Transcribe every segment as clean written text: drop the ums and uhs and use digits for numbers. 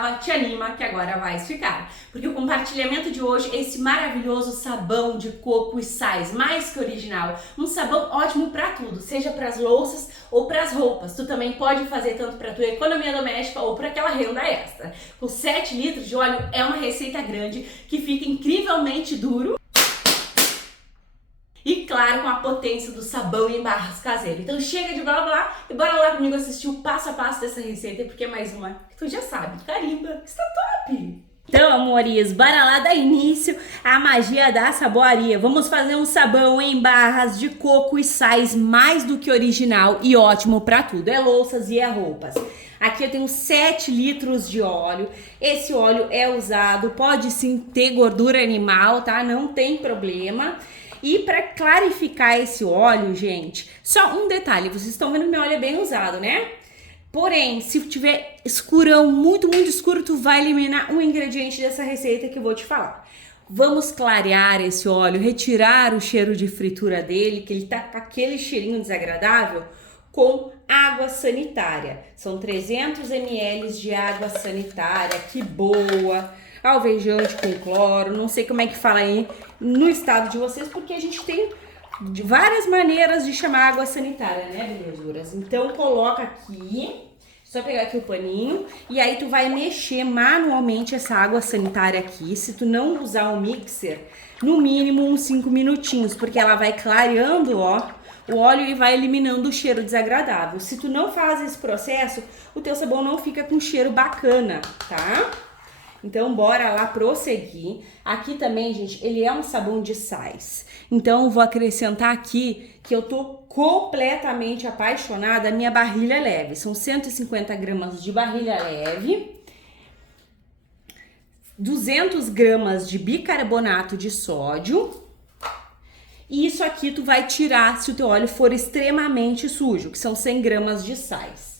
lava, te anima que agora vai ficar. Porque o compartilhamento de hoje é esse maravilhoso sabão de coco e sais, mais que original. Um sabão ótimo para tudo, seja para as louças ou para as roupas. Tu também pode fazer tanto para tua economia doméstica ou para aquela renda extra. Com 7 litros de óleo é uma receita grande que fica incrivelmente duro. E claro, com a potência do sabão em barras caseiro. Então chega de blá blá e bora lá comigo assistir o passo a passo dessa receita, porque é mais uma que tu já sabe. Carimba, está top! Então, amores, bora lá dar início à magia da saboaria. Vamos fazer um sabão em barras de coco e sais mais do que original e ótimo para tudo. É louças e é roupas. Aqui eu tenho 7 litros de óleo. Esse óleo é usado, pode sim ter gordura animal, tá? Não tem problema. E para clarificar esse óleo, gente, só um detalhe, vocês estão vendo que meu óleo é bem usado, né? Porém, se tiver escurão, muito escuro, tu vai eliminar um ingrediente dessa receita que eu vou te falar. Vamos clarear esse óleo, retirar o cheiro de fritura dele, que ele tá com aquele cheirinho desagradável, com água sanitária. São 300 ml de água sanitária, que boa! Alvejante com cloro, não sei como é que fala aí no estado de vocês, porque a gente tem várias maneiras de chamar água sanitária, né, belezuras? Então coloca aqui, só pegar aqui o paninho, e aí tu vai mexer manualmente essa água sanitária aqui. Se tu não usar o mixer, no mínimo uns 5 minutinhos, porque ela vai clareando, ó, o óleo e vai eliminando o cheiro desagradável. Se tu não faz esse processo, o teu sabão não fica com cheiro bacana, tá? Então, bora lá prosseguir. Aqui também, gente, ele é um sabão de sais. Então, eu vou acrescentar aqui que eu tô completamente apaixonada a minha barrilha leve. São 150 gramas de barrilha leve, 200 gramas de bicarbonato de sódio. E isso aqui tu vai tirar se o teu óleo for extremamente sujo, que são 100 gramas de sais.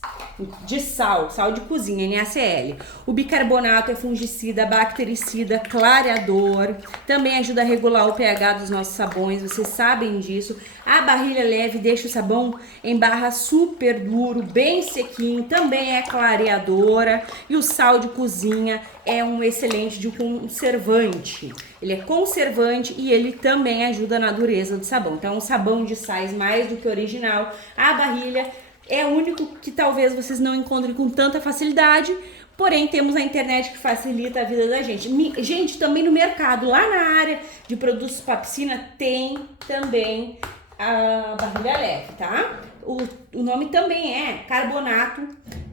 De sal de cozinha, NaCl. O bicarbonato é fungicida, bactericida, clareador, também ajuda a regular o pH dos nossos sabões, vocês sabem disso. A barrilha leve deixa o sabão em barra super duro, bem sequinho, também é clareadora. E o sal de cozinha é um excelente de conservante. Ele é conservante e ele também ajuda na dureza do sabão. Então é um sabão de sais mais do que original. A barrilha é o único que talvez vocês não encontrem com tanta facilidade, porém temos a internet que facilita a vida da gente. Gente, também no mercado, lá na área de produtos para piscina, tem também a barrilha leve, tá? O nome também é carbonato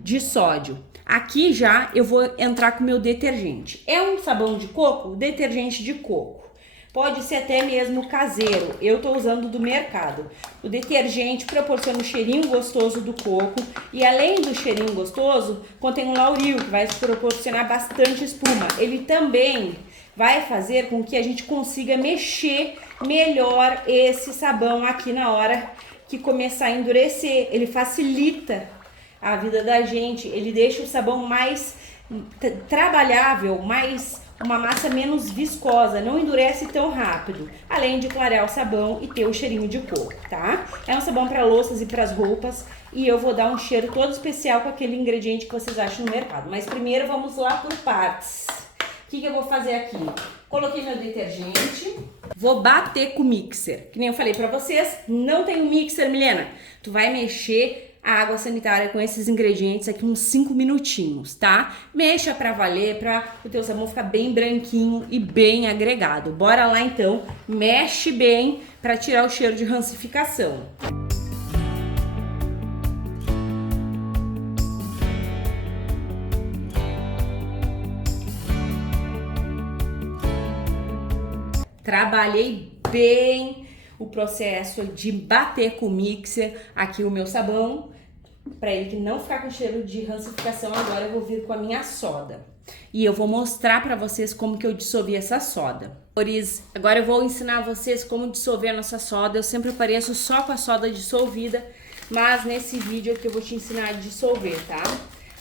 de sódio. Aqui já eu vou entrar com o meu detergente. É um sabão de coco, detergente de coco. Pode ser até mesmo caseiro, eu tô usando do mercado. O detergente proporciona um cheirinho gostoso do coco e além do cheirinho gostoso, contém um lauril que vai proporcionar bastante espuma. Ele também vai fazer com que a gente consiga mexer melhor esse sabão aqui na hora que começar a endurecer. Ele facilita a vida da gente, ele deixa o sabão mais trabalhável, uma massa menos viscosa, não endurece tão rápido, além de clarear o sabão e ter o cheirinho de coco, tá? É um sabão para louças e para as roupas e eu vou dar um cheiro todo especial com aquele ingrediente que vocês acham no mercado. Mas primeiro vamos lá por partes. O que eu vou fazer aqui? Coloquei meu detergente, vou bater com o mixer. Que nem eu falei pra vocês, não tem um mixer, Milena. Tu vai mexer a água sanitária com esses ingredientes aqui uns 5 minutinhos, tá? Mexa pra valer, pra o teu sabão ficar bem branquinho e bem agregado. Bora lá então, mexe bem pra tirar o cheiro de rancificação. Trabalhei bem o processo de bater com o mixer aqui o meu sabão, para ele que não ficar com cheiro de rancificação. Agora eu vou vir com a minha soda e eu vou mostrar para vocês como que eu dissolvi essa soda. Agora eu vou ensinar vocês como dissolver a nossa soda. Eu sempre apareço só com a soda dissolvida, mas nesse vídeo aqui eu vou te ensinar a dissolver, tá?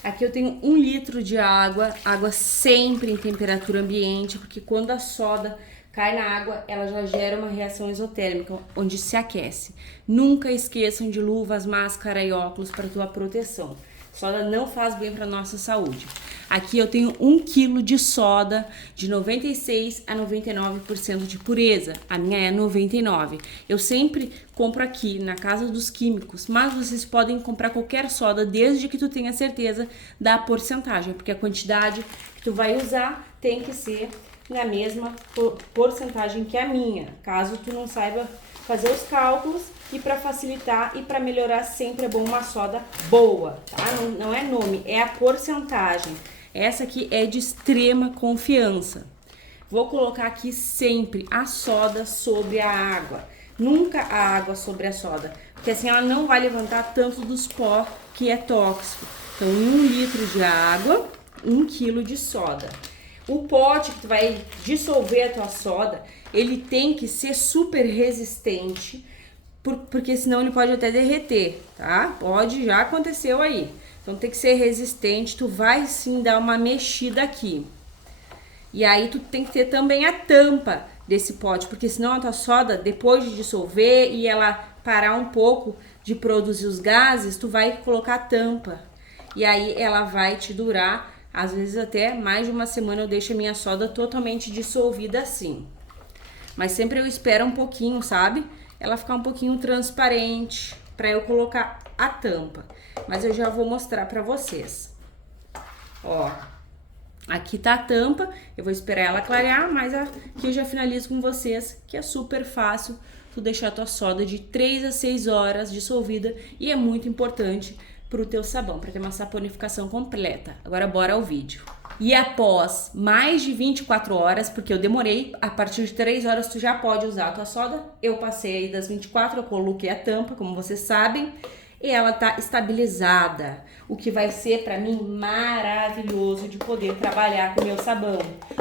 Aqui eu tenho 1 litro de água sempre em temperatura ambiente, porque quando a soda cai na água, ela já gera uma reação exotérmica, onde se aquece. Nunca esqueçam de luvas, máscara e óculos para tua proteção. Soda não faz bem para nossa saúde. Aqui eu tenho 1 kg de soda de 96 a 99% de pureza. A minha é 99. Eu sempre compro aqui na Casa dos Químicos, mas vocês podem comprar qualquer soda desde que tu tenha certeza da porcentagem, porque a quantidade que tu vai usar tem que ser na mesma porcentagem que a minha, caso tu não saiba fazer os cálculos. E para facilitar e para melhorar sempre é bom uma soda boa, tá? Não é nome, é a porcentagem. Essa aqui é de extrema confiança. Vou colocar aqui sempre a soda sobre a água. Nunca a água sobre a soda, porque assim ela não vai levantar tanto dos pó que é tóxico. Então, em 1 litro de água, 1 kg de soda. O pote que tu vai dissolver a tua soda, ele tem que ser super resistente, porque senão ele pode até derreter, tá? Pode, já aconteceu aí. Então tem que ser resistente, tu vai sim dar uma mexida aqui. E aí tu tem que ter também a tampa desse pote, porque senão a tua soda, depois de dissolver e ela parar um pouco de produzir os gases, tu vai colocar a tampa. E aí ela vai te durar, às vezes até mais de uma semana eu deixo a minha soda totalmente dissolvida assim. Mas sempre eu espero um pouquinho, sabe? Ela ficar um pouquinho transparente para eu colocar a tampa. Mas eu já vou mostrar para vocês. Ó, aqui tá a tampa, eu vou esperar ela clarear, mas aqui eu já finalizo com vocês que é super fácil tu deixar a tua soda de 3 a 6 horas dissolvida e é muito importante pro teu sabão, para ter uma saponificação completa. Agora bora ao vídeo. E após mais de 24 horas, porque eu demorei, a partir de 3 horas tu já pode usar a tua soda. Eu passei aí das 24, eu coloquei a tampa, como vocês sabem, e ela tá estabilizada, o que vai ser para mim maravilhoso de poder trabalhar com o meu sabão,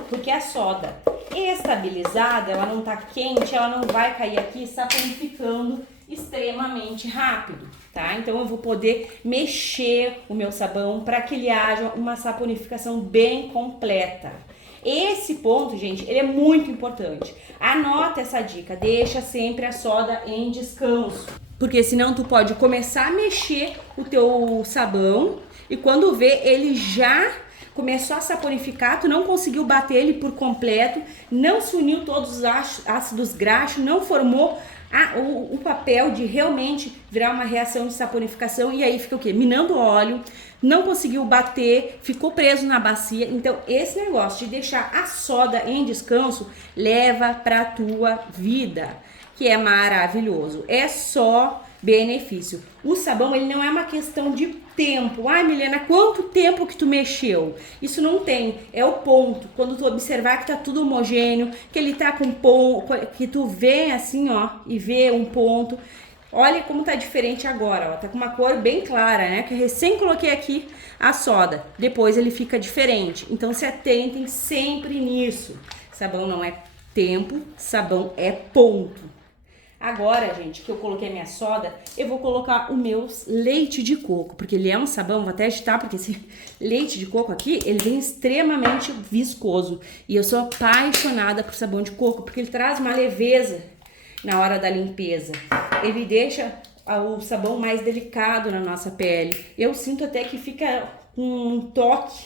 porque a soda estabilizada, ela não tá quente, ela não vai cair aqui saponificando extremamente rápido, tá? Então eu vou poder mexer o meu sabão para que ele haja uma saponificação bem completa. Esse ponto, gente, ele é muito importante. Anota essa dica, deixa sempre a soda em descanso, porque senão tu pode começar a mexer o teu sabão e quando vê ele já começou a saponificar, tu não conseguiu bater ele por completo, não se uniu todos os ácidos graxos, não formou o papel de realmente virar uma reação de saponificação e aí fica o quê? Minando óleo, não conseguiu bater, ficou preso na bacia. Então esse negócio de deixar a soda em descanso leva pra tua vida, que é maravilhoso, é só benefício. O sabão, ele não é uma questão de tempo. Ai, Milena, quanto tempo que tu mexeu? Isso não tem, é o ponto. Quando tu observar que tá tudo homogêneo, que ele tá com ponto, que tu vê assim, ó, e vê um ponto. Olha como tá diferente agora, ó, tá com uma cor bem clara, né? Que eu recém coloquei aqui a soda. Depois ele fica diferente. Então se atentem sempre nisso. Sabão não é tempo, sabão é ponto. Agora, gente, que eu coloquei minha soda, eu vou colocar o meu leite de coco, porque ele é um sabão, vou até agitar, porque esse leite de coco aqui, ele vem extremamente viscoso. E eu sou apaixonada por sabão de coco, porque ele traz uma leveza na hora da limpeza. Ele deixa o sabão mais delicado na nossa pele. Eu sinto até que fica um toque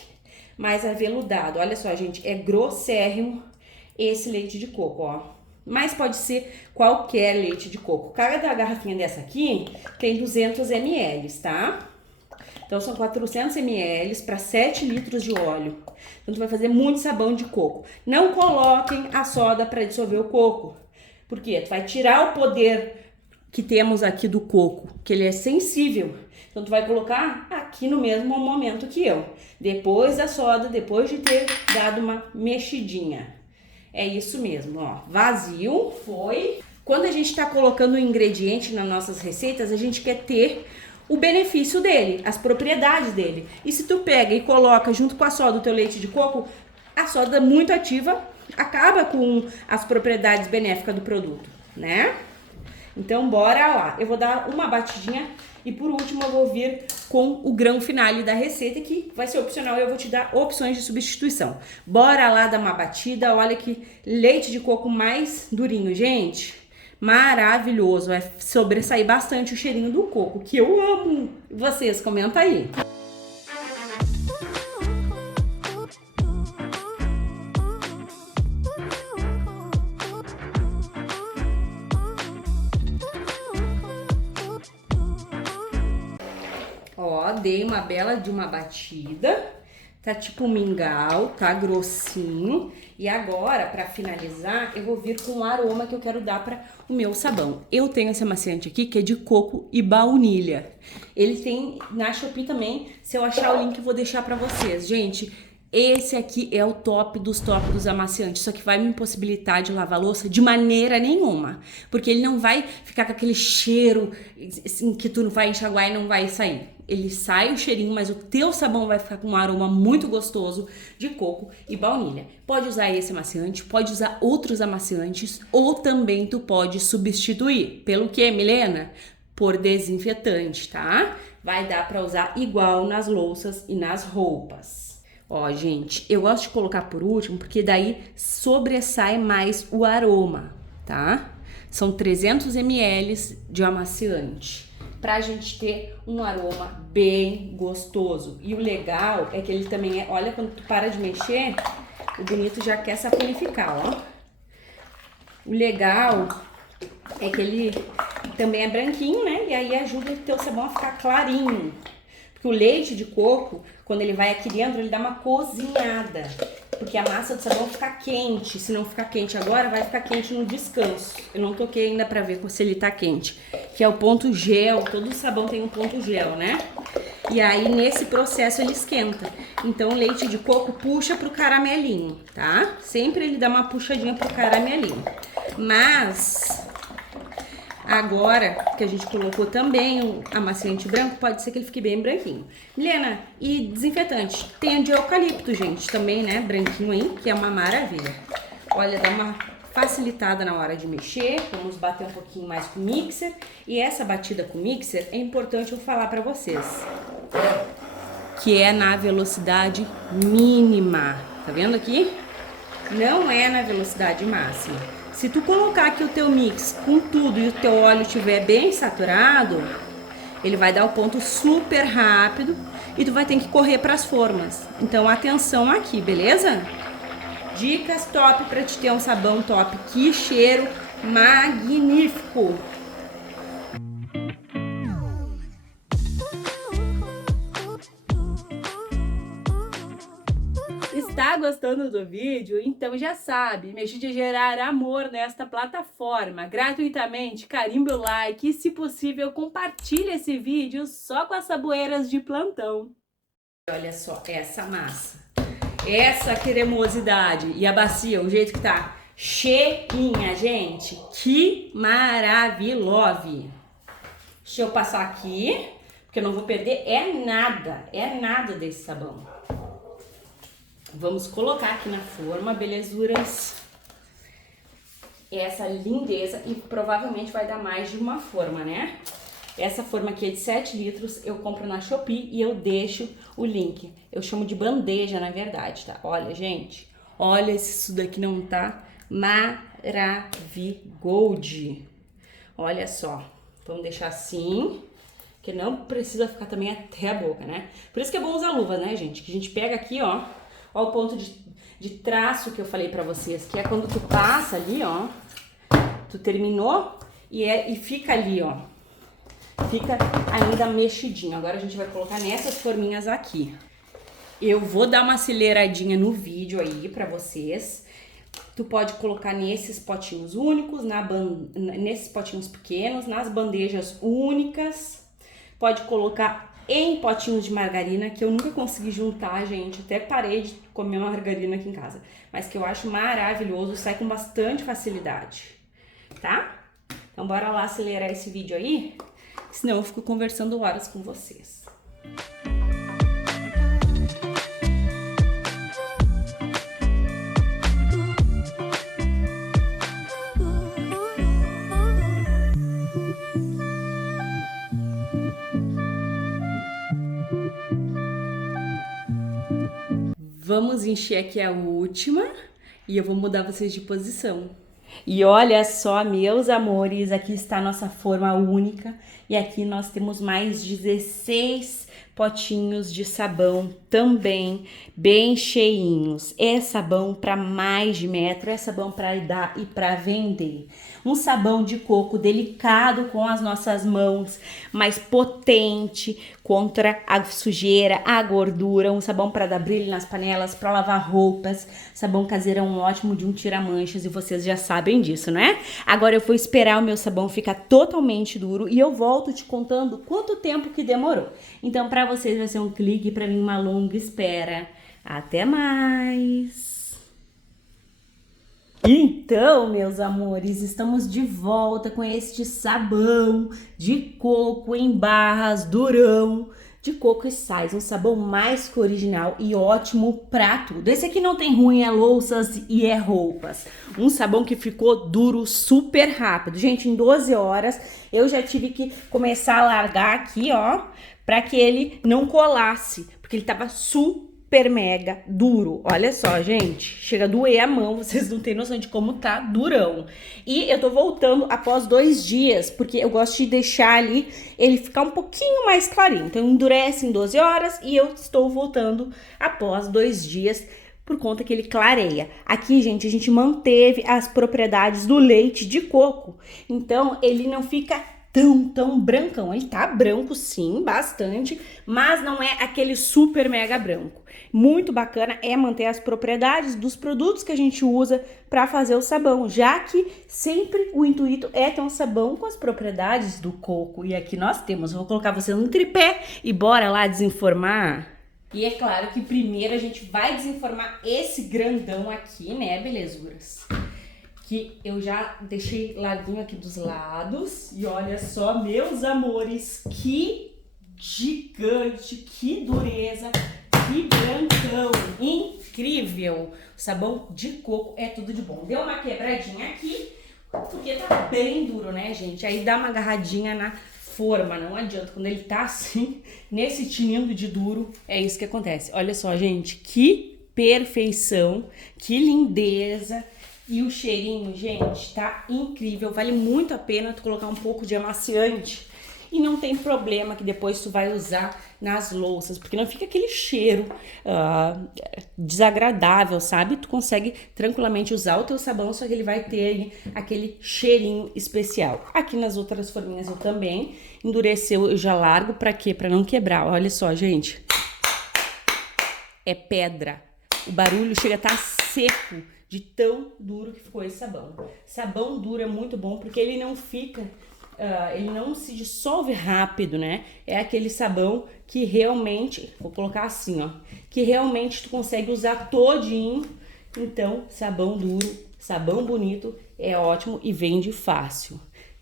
mais aveludado. Olha só, gente, é grossérrimo esse leite de coco, ó. Mas pode ser qualquer leite de coco. Cada garrafinha dessa aqui tem 200 ml, tá? Então são 400 ml para 7 litros de óleo. Então tu vai fazer muito sabão de coco. Não coloquem a soda para dissolver o coco. Por quê? Tu vai tirar o poder que temos aqui do coco, que ele é sensível. Então tu vai colocar aqui no mesmo momento que eu. Depois da soda, depois de ter dado uma mexidinha. É isso mesmo, ó, vazio, foi. Quando a gente tá colocando um ingrediente nas nossas receitas, a gente quer ter o benefício dele, as propriedades dele. E se tu pega e coloca junto com a soda o teu leite de coco, a soda muito ativa acaba com as propriedades benéficas do produto, né? Então bora lá, eu vou dar uma batidinha e por último eu vou vir com o grão finale da receita, que vai ser opcional e eu vou te dar opções de substituição. Bora lá dar uma batida, olha que leite de coco mais durinho, gente. Maravilhoso, vai sobressair bastante o cheirinho do coco, que eu amo. Vocês, comenta aí. dei uma bela de uma batida. Tá tipo mingau, tá grossinho. E agora, pra finalizar, eu vou vir com o aroma que eu quero dar para o meu sabão. Eu tenho esse amaciante aqui que é de coco e baunilha. Ele tem na Shopee também. Se eu achar o link, eu vou deixar pra vocês. Gente, esse aqui é o top dos amaciantes. Só que vai me impossibilitar de lavar louça de maneira nenhuma. Porque ele não vai ficar com aquele cheiro assim, que tu vai enxaguar e não vai sair. Ele sai o cheirinho, mas o teu sabão vai ficar com um aroma muito gostoso de coco e baunilha. Pode usar esse amaciante, pode usar outros amaciantes, ou também tu pode substituir. Pelo que, Milena? Por desinfetante, tá? Vai dar pra usar igual nas louças e nas roupas. Ó, gente, eu gosto de colocar por último, porque daí sobressai mais o aroma, tá? São 300 ml de amaciante, pra gente ter um aroma bem gostoso. E o legal é que ele também é, olha, quando tu para de mexer, o bonito já quer saponificar, ó. O legal é que ele também é branquinho, né? E aí ajuda o teu sabão a ficar clarinho. Porque o leite de coco, quando ele vai aqui dentro, ele dá uma cozinhada. Porque a massa do sabão fica quente. Se não ficar quente agora, vai ficar quente no descanso. Eu não toquei ainda pra ver se ele tá quente. Que é o ponto gel. Todo sabão tem um ponto gel, né? E aí, nesse processo, ele esquenta. Então, o leite de coco puxa pro caramelinho, tá? Sempre ele dá uma puxadinha pro caramelinho. Mas agora que a gente colocou também o amaciante branco, pode ser que ele fique bem branquinho. Milena, e desinfetante? Tem o de eucalipto, gente, também, né? Branquinho aí, que é uma maravilha. Olha, dá uma facilitada na hora de mexer. Vamos bater um pouquinho mais com o mixer. E essa batida com o mixer é importante eu falar pra vocês, que é na velocidade mínima. Tá vendo aqui? Não é na velocidade máxima. Se tu colocar aqui o teu mix com tudo e o teu óleo estiver bem saturado, ele vai dar o ponto super rápido e tu vai ter que correr para as formas. Então atenção aqui, beleza? Dicas top para te ter um sabão top. Que cheiro magnífico! Está gostando do vídeo? Então já sabe, me ajude a gerar amor nesta plataforma. Gratuitamente, carimba o like e, se possível, compartilhe esse vídeo só com as saboeiras de plantão. Olha só essa massa, essa cremosidade e a bacia, o jeito que tá cheinha, gente. Que maravilhoso! Deixa eu passar aqui, porque eu não vou perder nada desse sabão. Vamos colocar aqui na forma, belezuras, essa lindeza, e provavelmente vai dar mais de uma forma, né? Essa forma aqui é de 7 litros, eu compro na Shopee e eu deixo o link. Eu chamo de bandeja, na verdade, tá? Olha, gente, olha se isso daqui não tá maravigold. Olha só, vamos deixar assim, que não precisa ficar também até a boca, né? Por isso que é bom usar luva, né, gente? Que a gente pega aqui, ó. Ó o ponto de traço que eu falei pra vocês, que é quando tu passa ali, ó, tu terminou e fica ali, ó, fica ainda mexidinho. Agora a gente vai colocar nessas forminhas aqui. Eu vou dar uma aceleradinha no vídeo aí pra vocês. Tu pode colocar nesses potinhos únicos, nesses potinhos pequenos, nas bandejas únicas. Pode colocar em potinhos de margarina, que eu nunca consegui juntar, gente. Até parei de comer margarina aqui em casa. Mas que eu acho maravilhoso, sai com bastante facilidade, tá? Então bora lá acelerar esse vídeo aí, senão eu fico conversando horas com vocês. Vamos encher aqui a última e eu vou mudar vocês de posição. E olha só, meus amores, aqui está a nossa forma única e aqui nós temos mais 16 potinhos de sabão também bem cheinhos. É sabão para mais de metro, é sabão para dar e para vender. Um sabão de coco delicado com as nossas mãos, mas potente contra a sujeira, a gordura. Um sabão para dar brilho nas panelas, para lavar roupas. Sabão caseiro é um ótimo de um tira-manchas e vocês já sabem disso, né? Agora eu vou esperar o meu sabão ficar totalmente duro e eu volto te contando quanto tempo que demorou. Então, para vocês vai ser um clique, para mim uma longa espera. Até mais! Então, meus amores, estamos de volta com este sabão de coco em barras durão de coco e sais, um sabão mais que original e ótimo pra tudo. Esse aqui não tem ruim, é louças e é roupas. Um sabão que ficou duro super rápido. Gente, em 12 horas eu já tive que começar a largar aqui, ó, pra que ele não colasse, porque ele tava super mega duro. Olha só, gente, chega a doer a mão, vocês não têm noção de como tá durão. E eu tô voltando após 2 dias, porque eu gosto de deixar ali ele ficar um pouquinho mais clarinho. Então endurece em 12 horas e eu estou voltando após 2 dias por conta que ele clareia. Aqui, gente, a gente manteve as propriedades do leite de coco. Então ele não fica tão brancão. Ele tá branco sim, bastante, mas não é aquele super mega branco. Muito bacana é manter as propriedades dos produtos que a gente usa para fazer o sabão, já que sempre o intuito é ter um sabão com as propriedades do coco. E aqui nós temos. Eu vou colocar você no tripé e bora lá desenformar. E é claro que primeiro a gente vai desenformar esse grandão aqui, né, belezuras? Que eu já deixei larguinho aqui dos lados. E olha só, meus amores, que gigante, que dureza, que brancão, incrível. O sabão de coco é tudo de bom. Deu uma quebradinha aqui, porque tá bem duro, né, gente? Aí dá uma agarradinha na forma, não adianta. Quando ele tá assim, nesse tinindo de duro, é isso que acontece. Olha só, gente, que perfeição, que lindeza. E o cheirinho, gente, tá incrível. Vale muito a pena tu colocar um pouco de amaciante. E não tem problema que depois tu vai usar nas louças, porque não fica aquele cheiro desagradável, sabe? Tu consegue tranquilamente usar o teu sabão, só que ele vai ter aí aquele cheirinho especial. Aqui nas outras forminhas eu também endureceu, eu já largo pra quê? Pra não quebrar. Olha só, gente. É pedra. O barulho chega a estar seco de tão duro que ficou esse sabão. Sabão duro é muito bom porque ele não fica... ele não se dissolve rápido, né? É aquele sabão que realmente, vou colocar assim, ó, que realmente tu consegue usar todinho. Então, sabão duro, sabão bonito, é ótimo e vende fácil.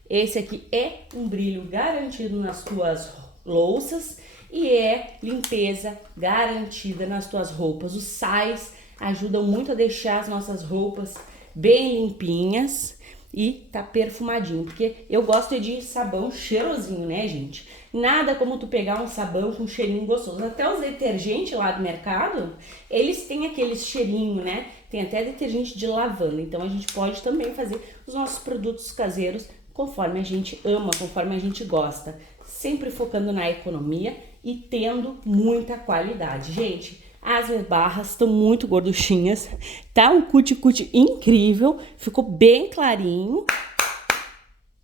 Esse aqui é um brilho garantido nas tuas louças e é limpeza garantida nas tuas roupas. Os sais ajudam muito a deixar as nossas roupas bem limpinhas. E tá perfumadinho, porque eu gosto de sabão cheirosinho, né, gente? Nada como tu pegar um sabão com cheirinho gostoso. Até os detergentes lá do mercado, eles têm aquele cheirinho, né? Tem até detergente de lavanda. Então a gente pode também fazer os nossos produtos caseiros conforme a gente ama, conforme a gente gosta. Sempre focando na economia e tendo muita qualidade. Gente, as barras estão muito gorduchinhas, tá um cuti-cuti incrível, ficou bem clarinho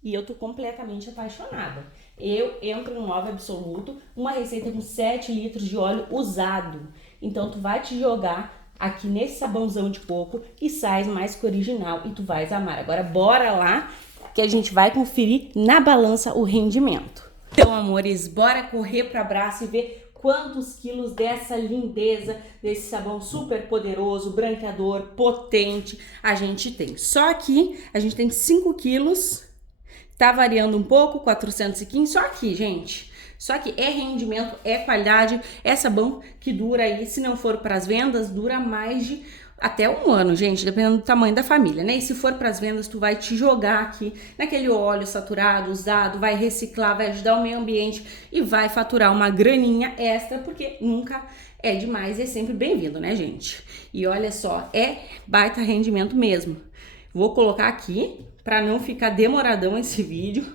e eu tô completamente apaixonada. Eu entro no 9 Absoluto, uma receita com 7 litros de óleo usado. Então tu vai te jogar aqui nesse sabãozão de coco e sais mais que original e tu vais amar. Agora bora lá que a gente vai conferir na balança o rendimento. Então, amores, bora correr para abraço e ver quantos quilos dessa lindeza, desse sabão super poderoso, branqueador, potente, a gente tem. Só aqui a gente tem 5 quilos, tá variando um pouco, 415, só aqui, gente. Só que é rendimento, é qualidade, é sabão que dura aí, se não for para as vendas, dura mais de até 1 ano, gente, dependendo do tamanho da família, né? E se for para as vendas, tu vai te jogar aqui naquele óleo saturado, usado, vai reciclar, vai ajudar o meio ambiente e vai faturar uma graninha extra, porque nunca é demais, é sempre bem-vindo, né, gente? E olha só, é baita rendimento mesmo. Vou colocar aqui para não ficar demoradão esse vídeo.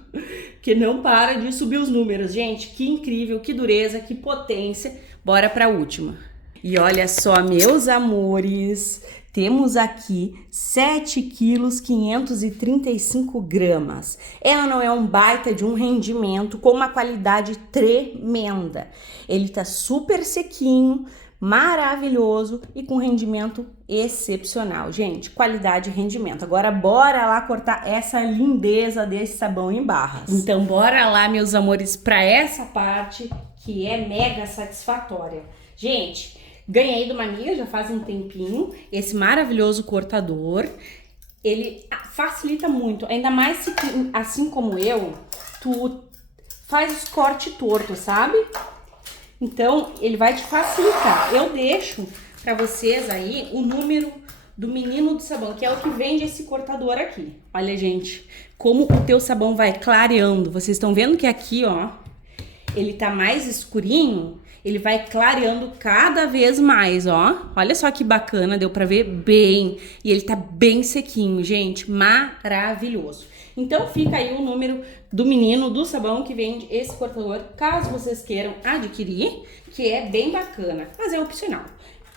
porque não para de subir os números. Gente, que incrível, que dureza, que potência. Bora pra última. E olha só, meus amores, temos aqui 7 quilos 535 gramas. Ela não é um baita de um rendimento com uma qualidade tremenda. Ele tá super sequinho, maravilhoso e com rendimento excepcional. Gente, qualidade e rendimento. Agora bora lá cortar essa lindeza desse sabão em barras. Então bora lá, meus amores, para essa parte que é mega satisfatória. Gente, ganhei de uma amiga já faz um tempinho esse maravilhoso cortador. Ele facilita muito, ainda mais se, assim como eu, tu faz os cortes tortos, sabe? Então, ele vai te facilitar. Eu deixo pra vocês aí o número do menino do sabão, que é o que vende esse cortador aqui. Olha, gente, como o teu sabão vai clareando. Vocês estão vendo que aqui, ó, ele tá mais escurinho, ele vai clareando cada vez mais, ó. Olha só que bacana, deu pra ver bem. E ele tá bem sequinho, gente, maravilhoso. Então fica aí o número do menino do sabão que vende esse cortador, caso vocês queiram adquirir, que é bem bacana, mas é opcional.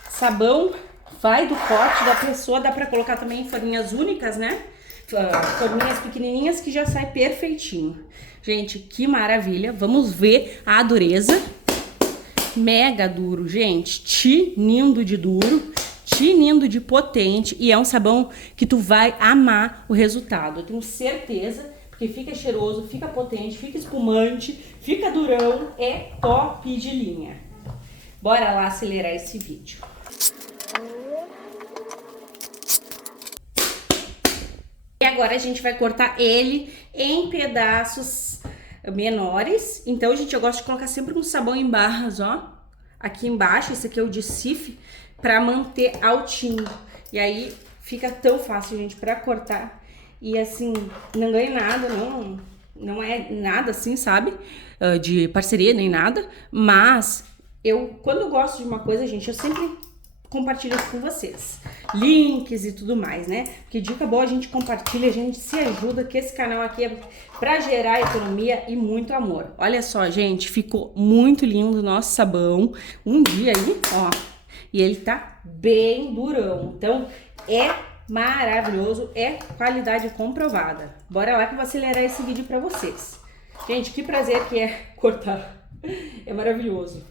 Sabão vai do pote da pessoa, dá pra colocar também em forminhas únicas, né? Forminhas pequenininhas que já sai perfeitinho. Gente, que maravilha. Vamos ver a dureza. Mega duro, gente. Tinindo de duro. Tinindo de potente, e é um sabão que tu vai amar o resultado. Eu tenho certeza, porque fica cheiroso, fica potente, fica espumante, fica durão, é top de linha. Bora lá acelerar esse vídeo. E agora a gente vai cortar ele em pedaços menores. Então, gente, eu gosto de colocar sempre um sabão em barras, ó. Aqui embaixo, esse aqui é o de Cif, pra manter altinho. E aí fica tão fácil, gente, pra cortar. E assim, não ganha nada, não é nada assim, sabe? De parceria nem nada. Mas quando eu gosto de uma coisa, gente, eu sempre compartilho isso com vocês. Links e tudo mais, né? Porque dica boa, a gente compartilha, a gente se ajuda, que esse canal aqui é pra gerar economia e muito amor. Olha só, gente, ficou muito lindo o nosso sabão. Um dia aí, ó. E ele tá bem durão. Então, é maravilhoso, é qualidade comprovada. Bora lá que eu vou acelerar esse vídeo pra vocês. Gente, que prazer que é cortar. É maravilhoso.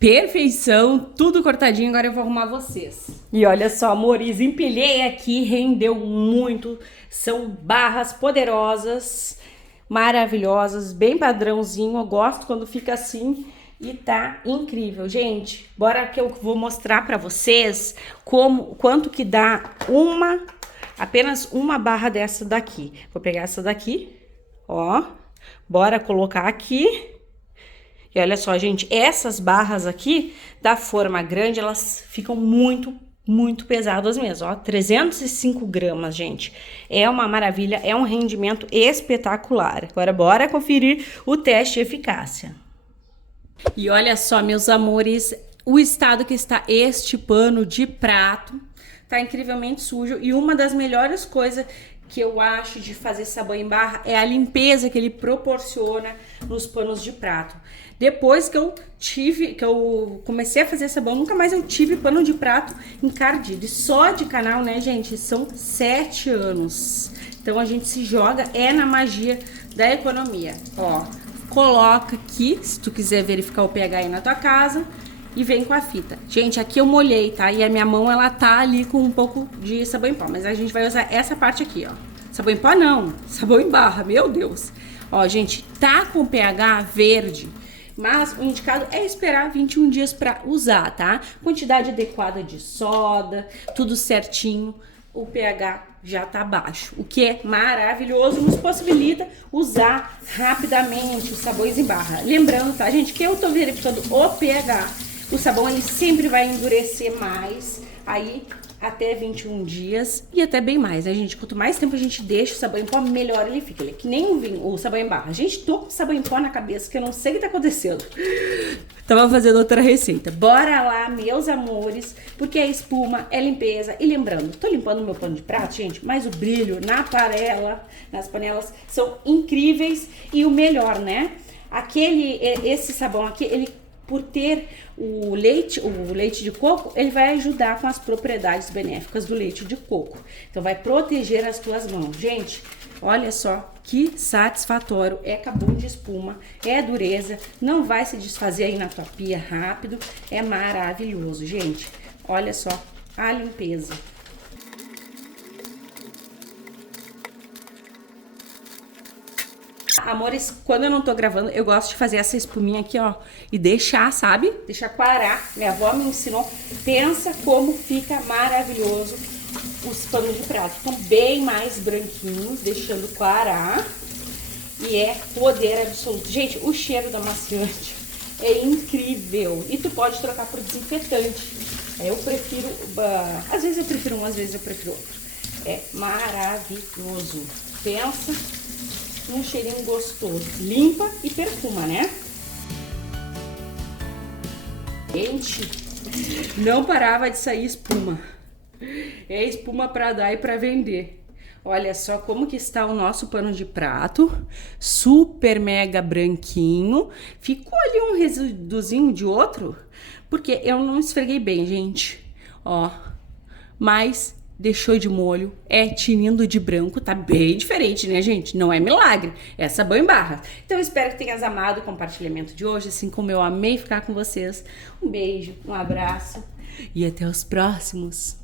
Perfeição, tudo cortadinho, agora eu vou arrumar vocês. E olha só, amores, empilhei aqui, rendeu muito. São barras poderosas, maravilhosas, bem padrãozinho. Eu gosto quando fica assim e tá incrível. Gente, bora que eu vou mostrar pra vocês quanto que dá apenas uma barra dessa daqui. Vou pegar essa daqui, ó, bora colocar aqui. E olha só, gente, essas barras aqui da forma grande, elas ficam muito pesadas mesmo, ó, 305 gramas, gente. É uma maravilha, é um rendimento espetacular. Agora, bora conferir o teste de eficácia. E olha só, meus amores, o estado que está este pano de prato. Tá incrivelmente sujo, e uma das melhores coisas que eu acho de fazer sabão em barra é a limpeza que ele proporciona nos panos de prato. Depois que eu comecei a fazer sabão, nunca mais eu tive pano de prato encardido. E só de canal, né, gente, são 7 anos. Então a gente se joga na magia da economia. Ó, coloca aqui, se tu quiser verificar o pH aí na tua casa, e vem com a fita. Gente, aqui eu molhei, tá? E a minha mão, ela tá ali com um pouco de sabão em pó. Mas a gente vai usar essa parte aqui, ó. Sabão em pó não, sabão em barra, meu Deus. Ó, gente, tá com pH verde, mas o indicado é esperar 21 dias pra usar, tá? Quantidade adequada de soda, tudo certinho. O pH já tá baixo, o que é maravilhoso, nos possibilita usar rapidamente os sabões em barra. Lembrando, tá, gente, que eu tô verificando o pH. O sabão, ele sempre vai endurecer mais, aí até 21 dias e até bem mais, né, gente? Quanto mais tempo a gente deixa o sabão em pó, melhor ele fica. Ele é que nem o vinho, o sabão em barra. Gente, tô com sabão em pó na cabeça que eu não sei o que tá acontecendo. Tava fazendo outra receita. Bora lá, meus amores, porque é espuma, é limpeza. E lembrando, tô limpando meu pano de prato, gente, mas o brilho na panela, nas panelas, são incríveis. E o melhor, né? Esse sabão aqui, ele, por ter o leite de coco, ele vai ajudar com as propriedades benéficas do leite de coco. Então vai proteger as tuas mãos. Gente, olha só que satisfatório, é cabum de espuma, é dureza, não vai se desfazer aí na tua pia rápido, é maravilhoso, gente. Olha só a limpeza. Amores, quando eu não tô gravando, eu gosto de fazer essa espuminha aqui, ó, e deixar, sabe? Deixar quarar. Minha avó me ensinou. Pensa como fica maravilhoso os panos de prato. Ficam bem mais branquinhos, deixando quarar. E é poder absoluto. Gente, o cheiro da amaciante é incrível. E tu pode trocar por desinfetante. Eu prefiro, às vezes eu prefiro um, às vezes eu prefiro outro. É maravilhoso. Pensa um cheirinho gostoso. Limpa e perfuma, né? Gente, não parava de sair espuma. É espuma para dar e para vender. Olha só como que está o nosso pano de prato. Super mega branquinho. Ficou ali um residuzinho de outro, porque eu não esfreguei bem, gente. Ó, mas deixou de molho, é tinindo de branco, tá bem diferente, né, gente? Não é milagre, é sabão em barra. Então eu espero que tenhas amado o compartilhamento de hoje, assim como eu amei ficar com vocês. Um beijo, um abraço e até os próximos.